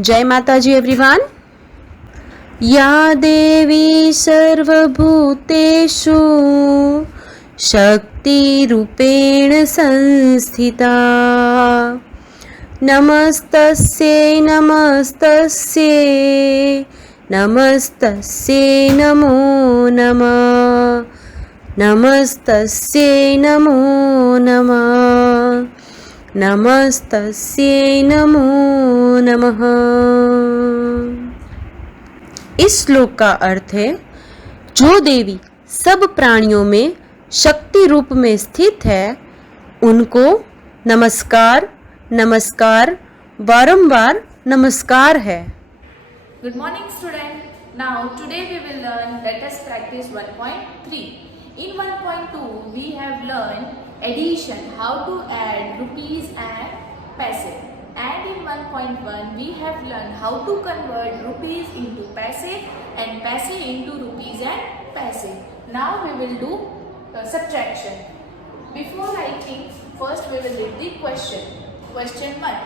जय माताजी एवरीवन। या देवी सर्वभूतेषु शक्तिरूपेण संस्थिता नमस्तस्यै नमस्तस्यै नमस्तस्यै नमो नमः नमस्तस्यै नमो नमः नमस्तस्यै नमो नमः। इस श्लोक का अर्थ है, जो देवी सब प्राणियों में शक्ति रूप में स्थित है उनको नमस्कार नमस्कार बारंबार नमस्कार है। Good morning student. Now today we will learn, let us practice 1.3. In 1.2 we have learned addition, how to add rupees and paise. And in 1.1 we have learned how to convert rupees into paise and paise into rupees and paise. Now we will do subtraction. Before writing, first we will read the question. Question 1.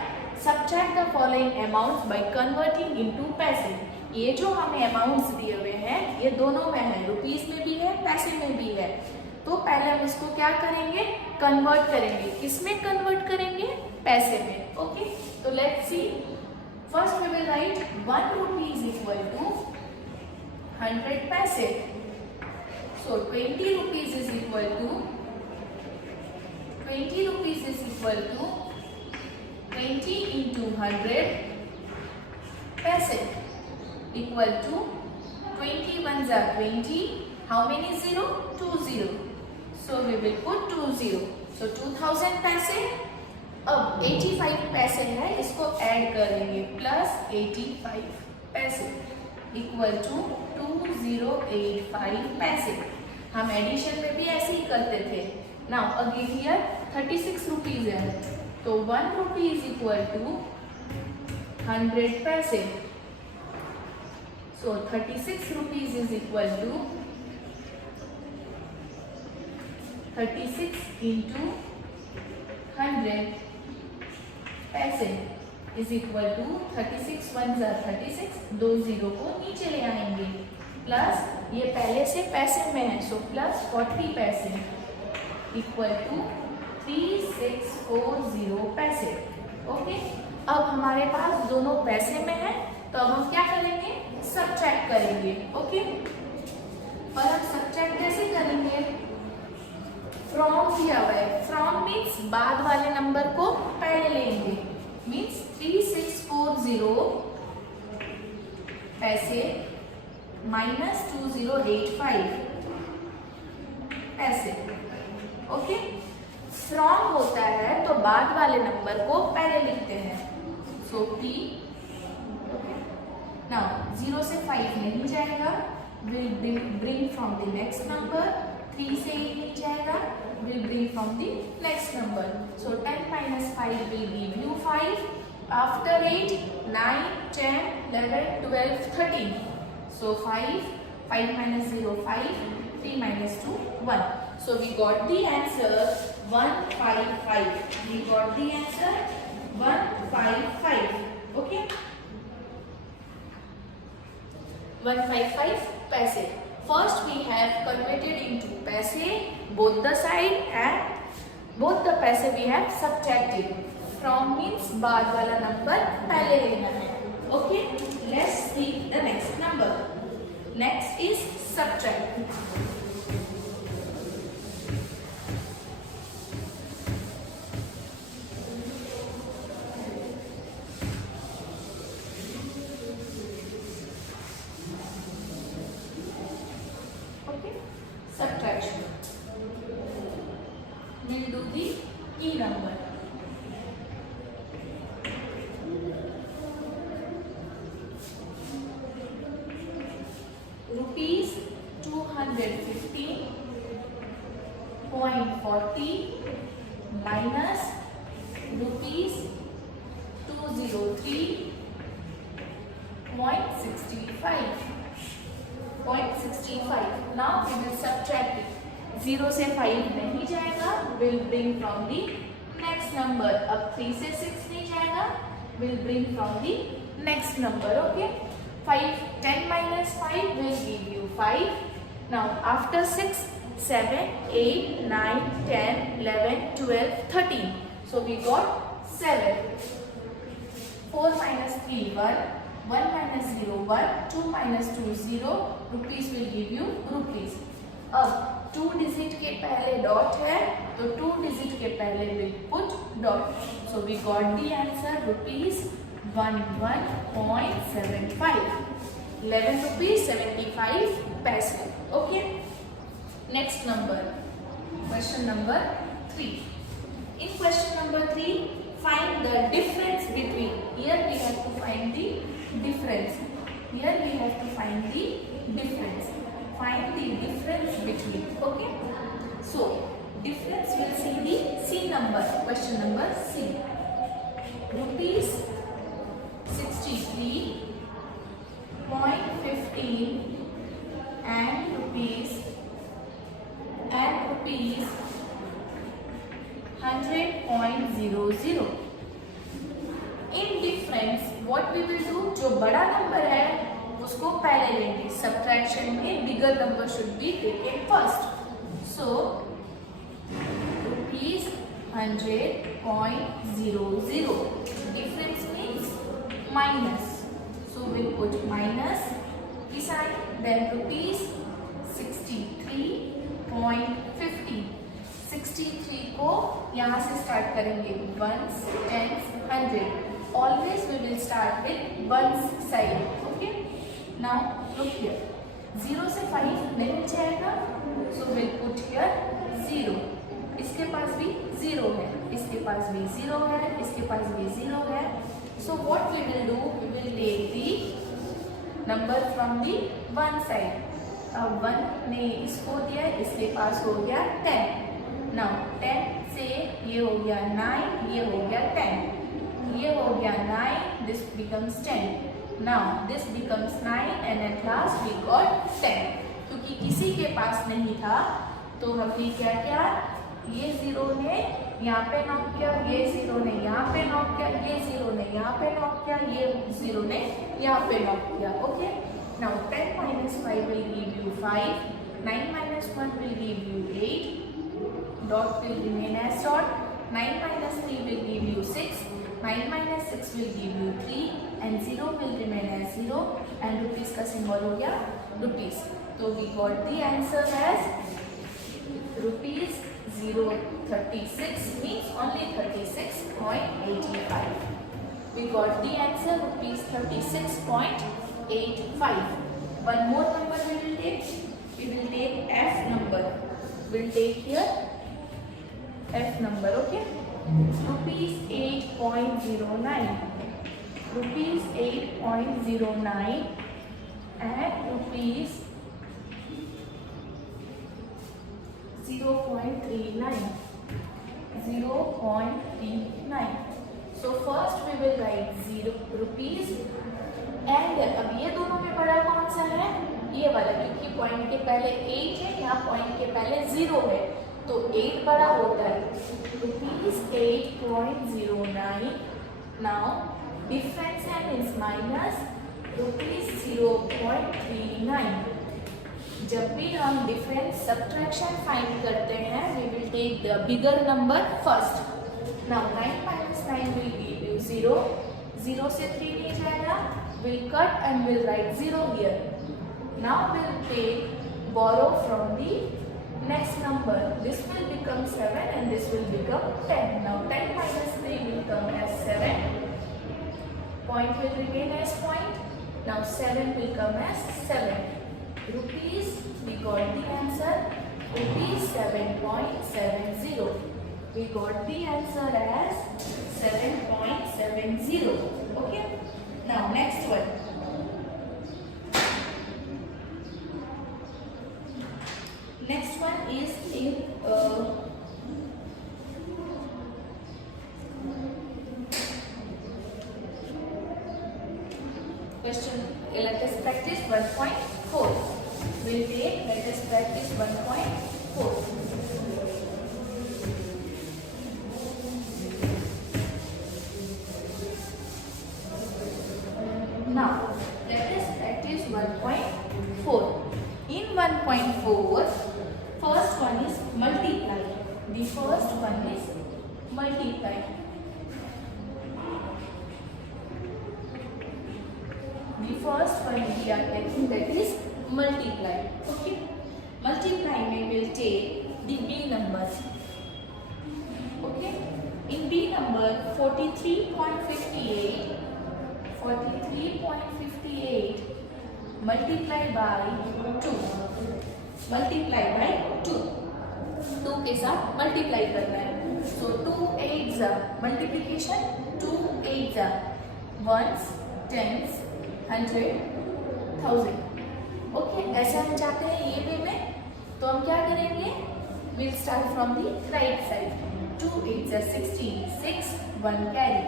Subtract the following amounts by converting into paise. ये जो हमें amounts दिए हुए हैं ये दोनों में है, रुपीस में भी है पैसे में भी है। तो पहले हम इसको क्या करेंगे, कन्वर्ट करेंगे। किसमें कन्वर्ट करेंगे, पैसे में। ओके, तो let's see. First we will write 1 rupees equal to 100 paise. So 20 rupees is equal to 20 rupees is equal to 20 into 100 paise equal to 20 ones are 20. How many zero? 2 zero. So we will put 2 zero. So 2000 paise. अब 85 पैसे है, इसको add करेंगे plus 85 पैसे equal to 2085 पैसे। हम addition में भी ऐसे ही करते थे। नाउ अगेन हियर 36 रुपीज है, तो 1 रुपी is equal to 100 paise. So 36 rupees is equal to 36 into 100 paise is equal to 36 one जार 36, 2 जीरो को नीचे ले आएंगे प्लस ये पहले से पैसे में है, सो प्लस 40 पैसे इक्वल टू 3640 पैसे। ओके, अब हमारे पास दोनों पैसे में है, तो अब हम क्या करेंगे, सब्ट्रैक्ट करेंगे। ओके, और हम सब्ट्रैक्ट कैसे करेंगे, फ्रॉम दिया हुआ है। फ्रॉम मीन्स बाद वाले नंबर को पहले लेंगे, मीन्स 3640 पैसे माइनस 2085 पैसे। ओके, फ्रॉम होता है तो बाद वाले नंबर को पहले लिखते हैं। सो पी, नाउ 0 से 5 नहीं जाएगा, will bring from the next number. 3 से 8 नहीं जाएगा, will bring from the next number. So 10 minus 5 will give you 5. After 8, 9, 10, 11, 12, 13. So 5 minus 0, 5, 3 minus 2, 1. So we got the answer 155. We got the answer 155. Okay, 155 paise. First we have converted into paise both the side, and both the paise we have subtracted. From means बाद वाला number पहले लेना है। Okay, let's see the next number. Next is subtract. Subtraction. We'll do the E number. Rupees 215.40 minus rupees 203.65. 0.65. Now we will subtract it. 0 से 5 नहीं जाएगा, will bring from the next number. अब 3 से 6 नहीं जाएगा, will bring from the next number. Okay, 5, 10 minus 5 will give you 5. Now after 6, 7, 8, 9, 10, 11, 12, 13. So we got 7. 4 minus 3, 1. 1 minus 0, 1. 2 minus 2, 0. Rupees will give you rupees. अब 2 digit के पहले dot है तो 2 digit के पहले will put dot. So we got the answer rupees 11.75. 11 rupees 75 paise. Okay, next number, question number 3. In question number 3, find the difference between. Here we have to find the difference. Here we have to find the difference. Find the difference between. Okay. So difference will see the C number. Question number C. Rupees 63.15 and rupees 100.00. In difference, what we will do? जो बड़ा number है उसको पहले लेंगे. Subtraction में bigger number should be taken first. So rupees 100.00. Difference means minus. So we'll put minus beside, then rupees 63.50. 63 को यहाँ से स्टार्ट करेंगे. ones, tens, 100. Always we will start with ones side. Okay. Now look here. 0 से 5 नहीं जाएगा. So we'll put here 0. इसके पास भी 0 है, इसके पास भी 0 है, इसके पास भी 0 है. So what we will do? We will take the number from the one side. अब 1 ने इसको दिया, इसके पास हो गया 10. Now 10 से ये हो गया 9, ये हो गया 10, ये हो गया 9. This becomes 10. Now this becomes 9 and at last we got 10. क्योंकि किसी के पास नहीं था तो हमने क्या किया? ये 0 ने यहाँ पे नॉक किया, ये 0 ने यहाँ पे नॉक किया, ये 0 ने यहाँ पे नॉक किया, ये 0 ने यहाँ पे नॉक किया. Okay. Now 10 minus 5 will give you 5. 9 minus 1 will give you 8. Dot will remain as dot. 9 minus 3 will give you 6. 9 minus 6 will give you 3 and 0 will remain as 0 and rupees का symbol हो गया rupees. So we got the answer as rupees 036 means only 36.85. We got the answer rupees 36.85. One more number we will take. We will take F number. We'll take here F number. Okay. Rupees 8.09. Rupees 8.09 and rupees 0.39. 0.39. So first we will write 0 rupees and अब ये दोनों में बड़ा कौन सा है? ये वाला, क्योंकि पॉइंट के पहले 8 है, यहाँ पॉइंट के पहले 0 है तो 8 बड़ा होता है. रुपीज 8.09. नाउ डिफरेंस है मीन्स माइनस रुपीज 0.39. जब भी हम डिफरेंस सब्ट्रैक्शन फाइंड करते हैं we will take the bigger number first. Now 9 minus 9 will give you 0. 0 से 3 नहीं जाएगा. We'll cut and we'll write 0 here. Now we'll take borrow from the next number. This will become 7 and this will become 10. Now 10 minus 3 will come as 7. Point will remain as point. Now 7 will come as 7. Rupees, we got the answer. Rupees 7.70. We got the answer as 7.70. Okay. Now next one. Next one is in question. Let us practice 1.4. We'll take. Let us practice 1.4. In 1.4, first one is multiply. The first one is multiply. The first one we are taking, that is multiply. Okay. Multiply में will take the B numbers. Okay. In B number 43.58, 43.58 multiply by 2. Multiply by 2. 2 के साथ multiply करना है. So 2 8s are multiplication. 2 8s are ones, tens, 100, 1000. Okay, ऐसा हम चाहते हैं ये वे में, तो हम क्या करेंगे? We'll start from the right side. 2 8s are 16, 6, 1 carry.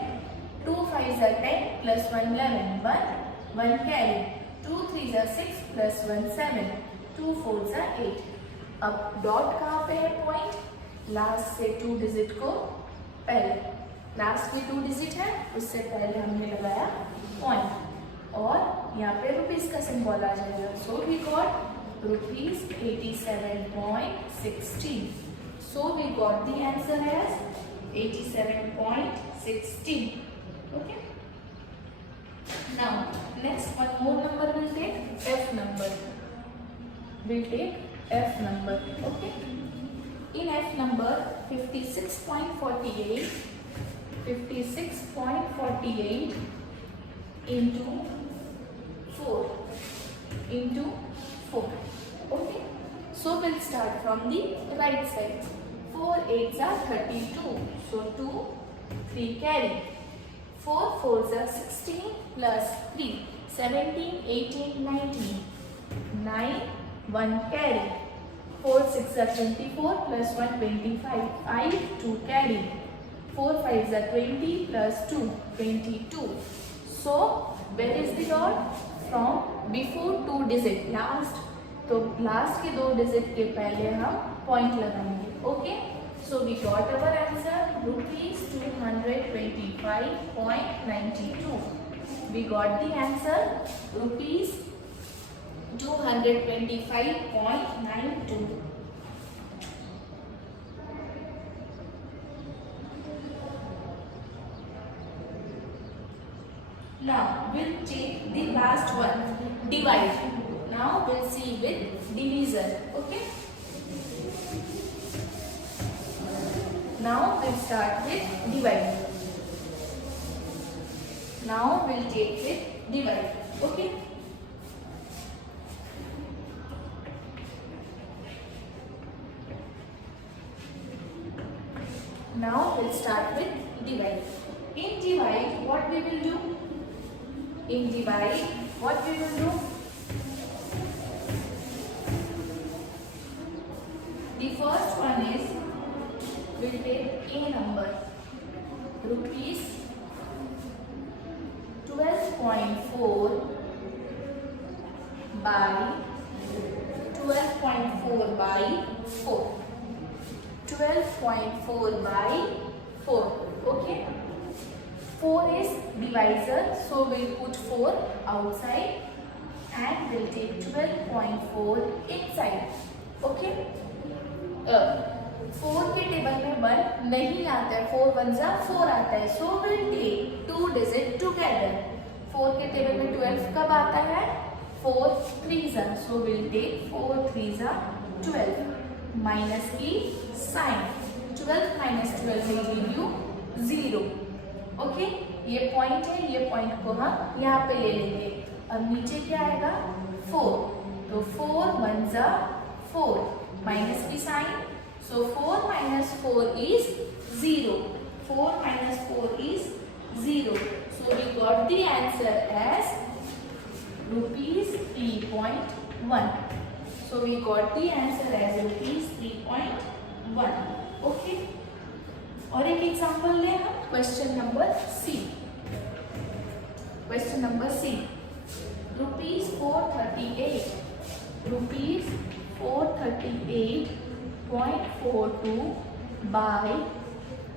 2 5s are 10 plus 1 11, 1 carry. 2 3s are 6 plus 1 7, 2 4s are 8. अब डॉट कहाँ पे है? पॉइंट. लास्ट से 2 डिजिट को पहले, लास्ट के 2 डिजिट है, उससे पहले हमने लगाया पॉइंट, और यहाँ पे रुपीस का सिंबल आ जाएगा. So we got rupees 87.16. So we got the answer as 87.16. Okay. Now next one more number will take F number. We'll take F number. Okay. In F number 56.48, 56.48 into 4 into 4. Okay. So we'll start from the right side. 4 8s are 32. So 2, 3 carry. 4 4s are 16 plus 3, 17, 18, 19. 9, 1 carry. 4 6s are 24 plus 1, 25. 5, 2 carry. 4 5s are 20 plus 2, 22. So where is the dot? From before 2 digit last. तो last के 2 digit के पहले हम point लगाएंगे. Okay. So we got our answer rupees 225.92. We got the answer rupees 225.92. Now we'll take the last one, divide. Now we'll see with divisor. Okay. Now we'll start with divide. Now we'll take with divide. Okay. Now we'll start with divide. In divide, what we will do? In divide, what we will do? The first one is, we'll take A number, rupees 12.4 by 12.4 by 4. 12.4 by 4. Okay. 4 is divisor, so we'll put 4 outside and we'll take 12.4 inside. Okay. 4 के table में 1 नहीं आता है, 4 1s are 4 आता है, so we'll take 2 digit together. 4 के table में 12 कब आता है? 4 3s are, so we'll take 4 3s are 12. Minus की sign, 12 minus 12 will give you 0. Okay. ये पॉइंट है, ये पॉइंट को हम यहाँ पे ले लेंगे. अब नीचे क्या आएगा? 4. तो 4 1s are 4. माइनस की sign, so 4 minus 4 is 0. 4 minus 4 is 0. So we got the answer as rupees 3.1. So we got the answer as rupees 3.1. Okay. और एक एग्जाम्पल लें हम. Question number C. Question number C. Rupees 438. Rupees 438.42 by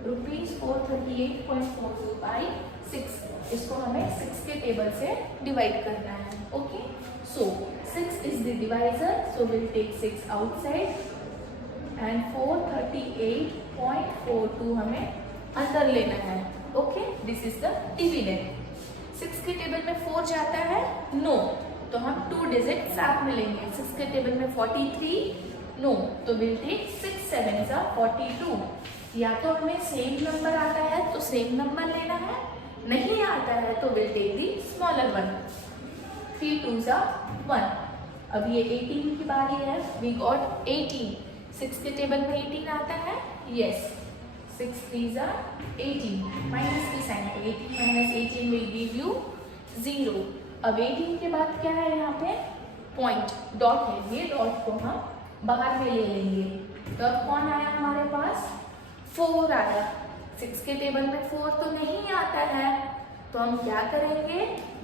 rupees 438.42 by 6. इसको हमें 6 के table से divide करना है. Okay. So 6 is the divisor, so we'll take 6 outside and 438.42 हमें अंदर लेना है. Okay, this is the dividend. 6 के टेबल में 4 जाता है? नो, तो हम 2 डिजिट साथ में लेंगे. 6 के टेबल में 43? नो, तो विल टेक 6 7 जा 42. या तो हमें सेम नंबर आता है तो सेम नंबर लेना है, नहीं आता है तो will take the smaller one. 3 2 जा 1. अब ये 18 की बारी है. We got 18. 6 के टेबल में 18 आता है? यस. 6 3 जा 18. माइनस की sign, 18 minus 18 will give you 0. अब 18 के बाद क्या है यहाँ पे? पॉइंट, डॉट है. ये डॉट को हम बाहर में ले लेंगे. तो अब कौन आया हमारे पास? 4 आया. 6 के टेबल में 4 तो नहीं आता है, तो हम क्या करेंगे?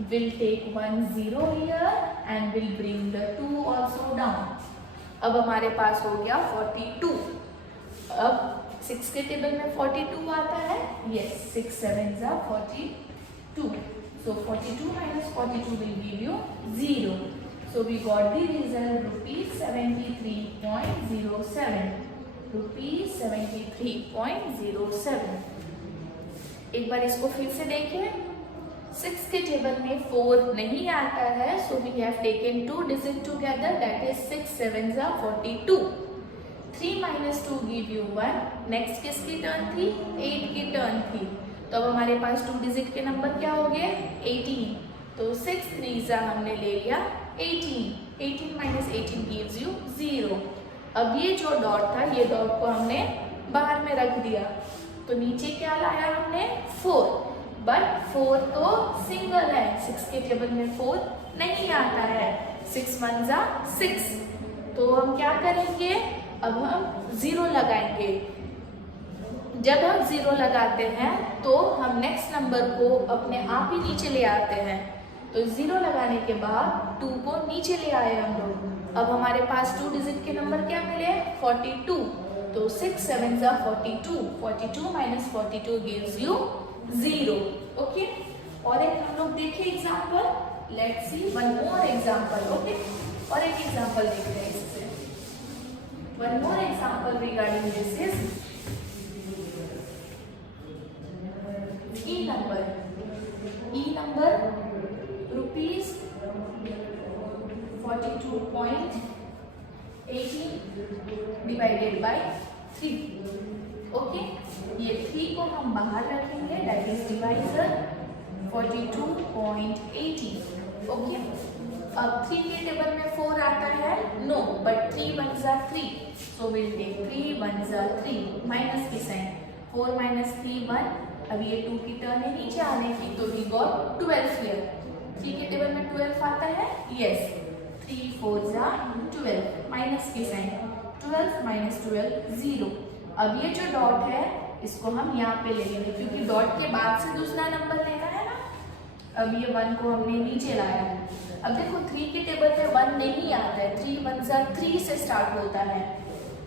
Will take 1 0 here and will bring the 2 also down. अब हमारे पास हो गया 42. अब 6 के टेबल में 42 आता है? यस. 6 7 जा 42. So 42 minus 42 will give you 0. So we got the result rupees 73.07. Rupees 73.07. एक बार इसको फिर से देखिए. 6 के टेबल में 4 नहीं आता है, so we have taken 2 digit together, that is 6 7 जा 42. 3 minus 2 give you 1. नेक्स्ट किसकी टर्न थी? 8 की टर्न थी. तो अब हमारे पास 2 डिजिट के नंबर क्या हो गए? 18. तो 6 3 जा हमने ले लिया 18. 18 minus 18 gives you 0. अब ये जो डॉट था, ये डॉट को हमने बाहर में रख दिया. तो नीचे क्या लाया हमने? 4. बट 4 तो सिंगल है. 6 के टेबल में 4 नहीं आता है. 6 1 जा 6. तो हम क्या करेंगे? अब हम 0 लगाएंगे. जब हम 0 लगाते हैं तो हम नेक्स्ट नंबर को अपने आप ही नीचे ले आते हैं. तो 0 लगाने के बाद 2 को नीचे ले आए हम लोग. अब हमारे पास 2 डिजिट के नंबर क्या मिले? 42. तो 6 7 जा 42. 42 minus 42 gives you 0. ओके, और एक हम लोग देखें example. Let's see one more example. Okay, और एक एग्जाम्पल देखते हैं इससे. One more example regarding this is E number. E number rupees 42.18 divided by 3. Okay, ये 3 को हम बाहर रखेंगे, दैट इज डिवाइजर 42.18. ओके, अब 3 के टेबल में 4 आता है? नो, बट 3 1 जा 3. सो विल टेक 3 1 जा 3. माइनस की साइन, 4 minus 3 1. अब ये 2 की टर्न है नीचे आने की, तो वी गॉट 12 हियर. 3 के टेबल में 12 आता है? यस. 3 4 जा 12. माइनस की साइन, 12 minus 12 0. अब ये जो डॉट है इसको हम यहाँ पे ले लेंगे, क्योंकि डॉट के बाद से दूसरा नंबर लेना है ना. अब ये 1 को हमने नीचे लाया. अब देखो 3 के टेबल पे 1 नहीं आता है. 3 1 जा 3 से स्टार्ट होता है,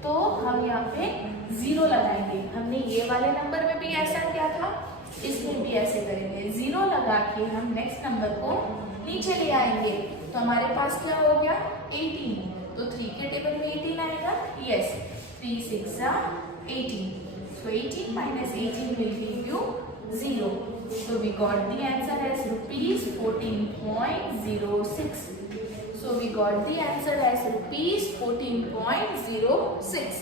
तो हम यहाँ पे 0 लगाएंगे. हमने ये वाले नंबर में भी ऐसा किया था, इसमें भी ऐसे करेंगे. 0 लगा के हम नेक्स्ट नंबर को नीचे ले आएंगे. तो हमारे पास क्या हो गया? 18. तो 3 के टेबल में 18 आएगा? यस. 3 6 जा 18. So 18 minus 18 will give you 0. So we got the answer as rupees 14.06. So we got the answer as rupees 14.06.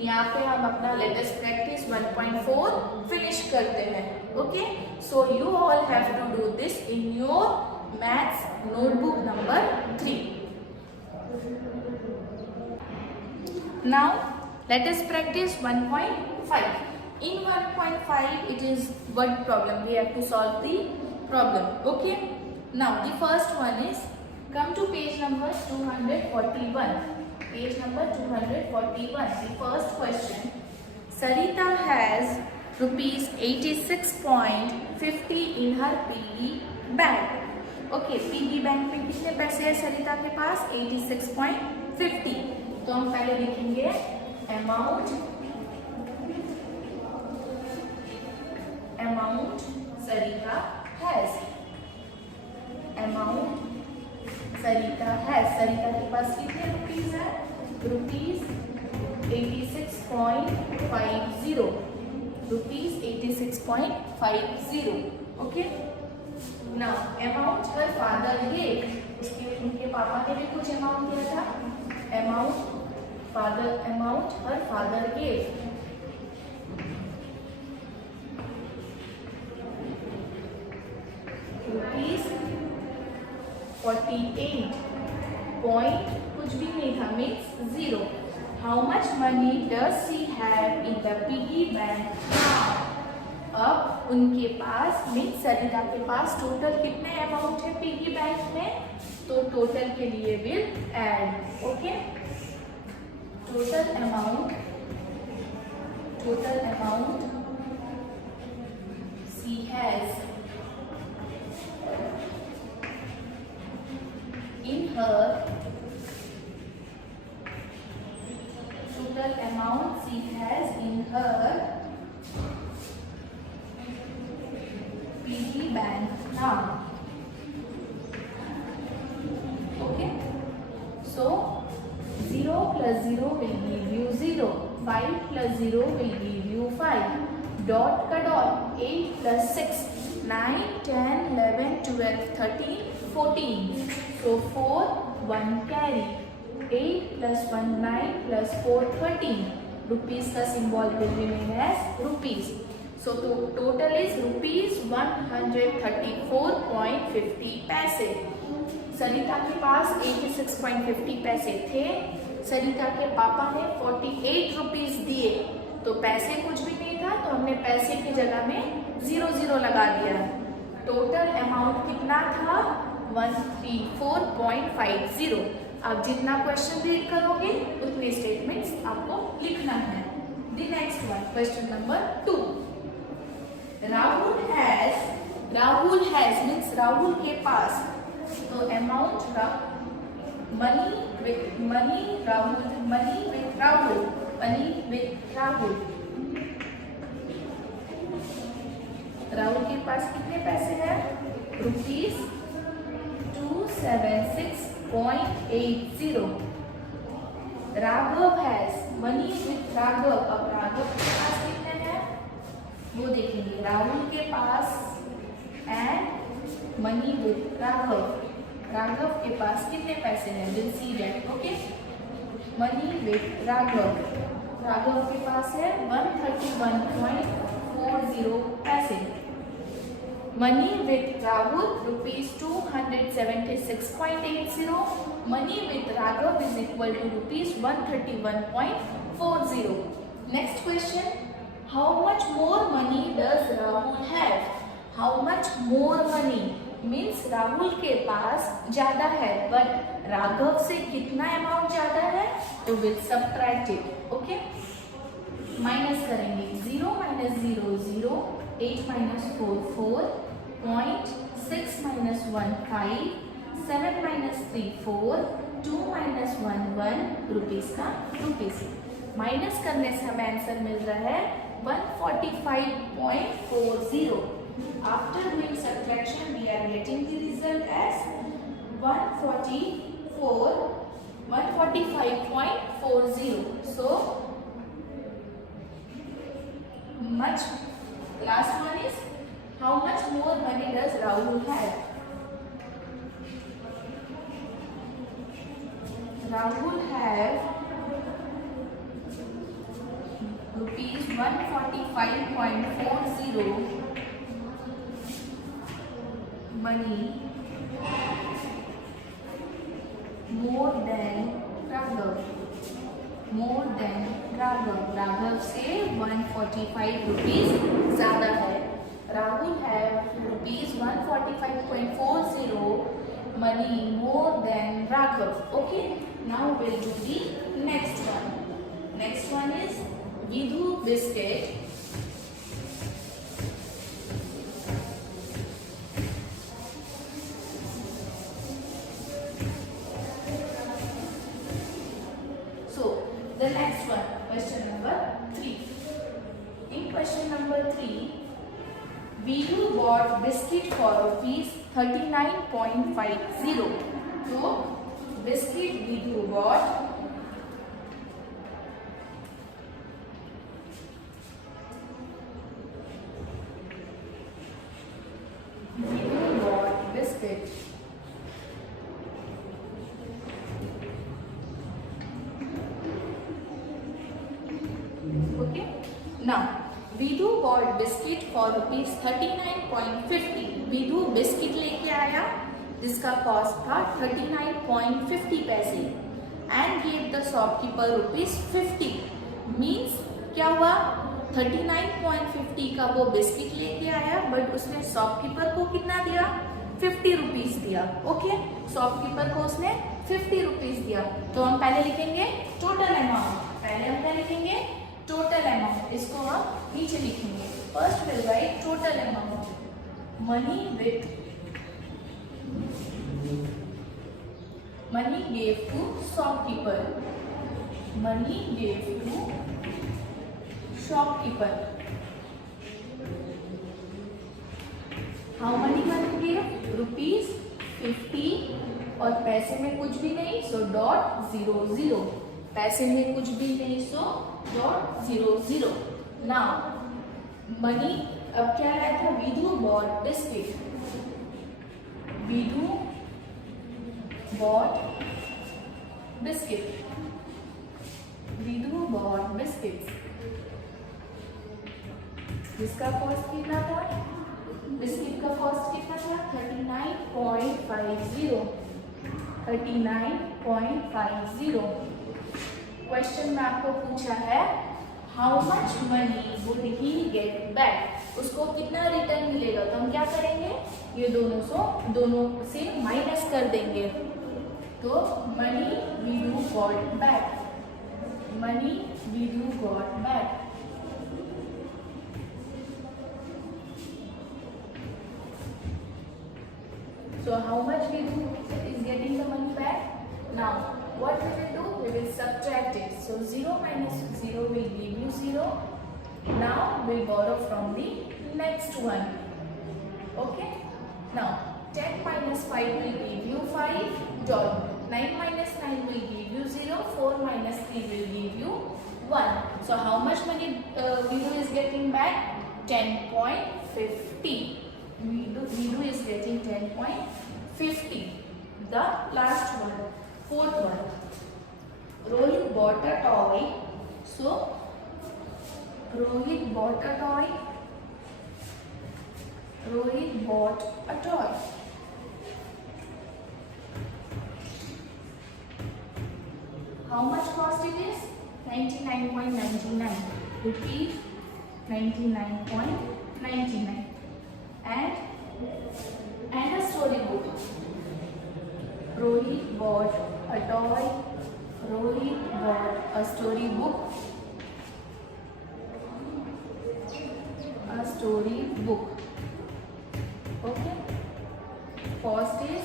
यहाँ पे हम अपना लेटेस्ट प्रैक्टिस 1.4 फिनिश करते हैं. Okay, so you all have to do this in your maths notebook number 3. Now let us practice 1.5. In 1.5 it is word problem. We have to solve the problem. Okay. Now the first one is, come to page number 241. Page number 241. The first question. Sarita has rupees 86.50 in her piggy bank. Okay, piggy bank में कितने पैसे है सरिता के पास? 86.50. तो हम पहले लिखेंगे amount Sarita has. Amount सरिता है, सरिता के पास कितने रुपीज है? Rupees 86.50, rupees 86.50. Okay. Now amount her father gave, उसके उनके पापा ने भी कुछ अमाउंट दिया था. Amount her father gave, rupees 48 point कुछ भी नहीं था, means 0. How much money does she have in the piggy bank now? अब उनके पास मीन्स सरिता के पास टोटल कितने अमाउंट है पिगी बैंक में, तो टोटल के लिए will add. Okay. Total amount she has in her, total amount she has in her piggy bank now. Okay, so 0 plus 0 will give you 0, 5 plus 0 will give you 5, dot ka dot, 8 plus 6, 9, 10, 11, 12, 13, 14. So 4, 1 carry, 8 plus 1 9 plus 4 13. Rupees का symbol will remain as rupees. So total is rupees 134.50 पैसे. सरिता के पास 86.50 पैसे थे. सरिता के पापा ने 48 rupees दिए, तो पैसे कुछ भी नहीं था, तो हमने पैसे की जगह में 0 लगा दिया. टोटल अमाउंट कितना था? 134.50. आप जितना क्वेश्चन रीड करोगे उतने स्टेटमेंट्स आपको लिखना है. The next one, question number 2. Rahul has means Rahul के पास, तो amount money with Rahul. Rahul के पास कितने पैसे हैं? Rupees 276.80. Raghav has money with Raghav. अब राघव के पास कितने हैं वो देखेंगे. राहुल के पास and money with Raghav. Raghav के पास कितने पैसे हैं? Will see that. Okay. Money with Raghav. Raghav के पास है 131.40 पैसे. Money with Rahul rupees 276.80. Money with Raghav is equal to rupees 131.40. Next question, how much more money does Rahul have? How much more money means Rahul के पास ज्यादा है, बट राघव से कितना अमाउंट ज्यादा है, तो will subtract it. Okay. Minus करेंगे. 0 minus 0 0, 8 minus 4 4, 0.6 minus 1 5, 7 minus 3 4, 2 minus 1 1, rupees का रुपीज. माइनस करने से हमें आंसर मिल रहा है 145.40. After doing subtraction, we are getting the result as 145.40. So much. Last one is, how much more money does Rahul have? Rahul have rupees 145.40 money more than Raghav. Raghav से 145 rupees ज्यादा है. Rahul have rupees 145.40 money more than Raghav. Okay. Now will do the next one. Next one is Vidhu biscuit. The next one, question number 3. In question number 3, Vidu bought biscuit for rupees 39.50. तो biscuit Vidhu bought biscuit. Okay. Now, Vidhu bought biscuit for rupees 39.50. Vidhu biscuit लेके आया जिसका cost था 39.50 पैसे and gave the shopkeeper rupees 50. Means क्या हुआ? 39.50 का वो बिस्किट लेके आया बट उसने शॉपकीपर को कितना दिया? 50 रुपीज दिया. ओके, शॉपकीपर को उसने 50 रुपीज दिया. तो हम पहले लिखेंगे टोटल अमाउंट. पहले हम क्या लिखेंगे? Total amount. इसको हम नीचे लिखेंगे. First will write total amount. Money gave to shopkeeper. Money gave to shopkeeper. How many money gave? Rupees 50 और पैसे में कुछ भी नहीं सो डॉट 00. पैसे में कुछ भी नहीं सो डॉट 00. नाउ मनी अब क्या आया था? Vidhu bought biscuit. Vidhu bought biscuit. Vidhu bought biscuit जिसका कॉस्ट कितना था? बिस्किट का कॉस्ट कितना था? 39.50. 39.50. क्वेश्चन में आपको पूछा है how much money would he get back. उसको कितना रिटर्न मिलेगा? तो हम क्या करेंगे? ये दोनों से माइनस कर देंगे. तो money Vidhu got back. Money Vidhu got back. So how much Vidhu is getting the money back? Now what we will do? We will subtract it. So 0 minus 0 will give you 0. Now we'll borrow from the next one. Okay? Now 10 minus 5 will give you 5. Dot. 9 minus 9 will give you 0. 4 minus 3 will give you 1. So how much money Vidhu is getting back? 10.50. Vidhu is getting 10.50. The last one, fourth one. Rohit bought a toy. So, Rohit bought a toy. Rohit bought a toy. How much cost it is? 99.99 rupees. 99.99. And a storybook. Rohit bought a toy. Rohit bought a storybook. A storybook. Okay. Cost is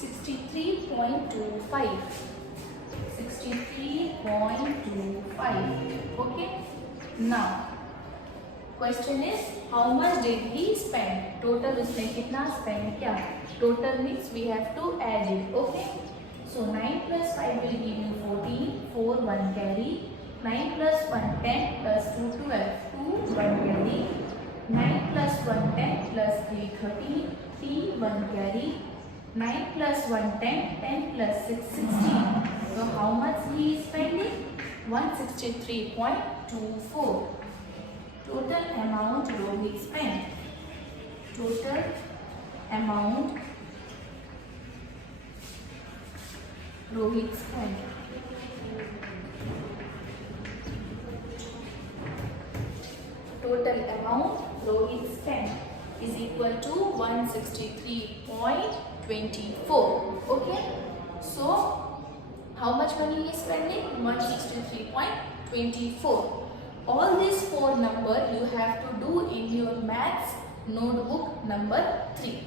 63.25. 63.25. Okay. Now question is how much did he spend? Total उसने कितना spend किया? Total means we have to add it. Okay. So 9 plus 5 will give you 14. 4 1 carry. 9 plus 1 10 plus 2 12. 2 1 carry. 9 plus 1 10 plus 3 13. 3 1 carry. 9 plus 1 10. 10 plus 6 16. So how much he is spending? 163.24. Total amount Rohit spent. Total amount Rohit spent. Total amount Rohit spent is equal to 163.24. Okay. So how much money he is spending? 163.24. All these four numbers you have to do in your maths notebook number 3.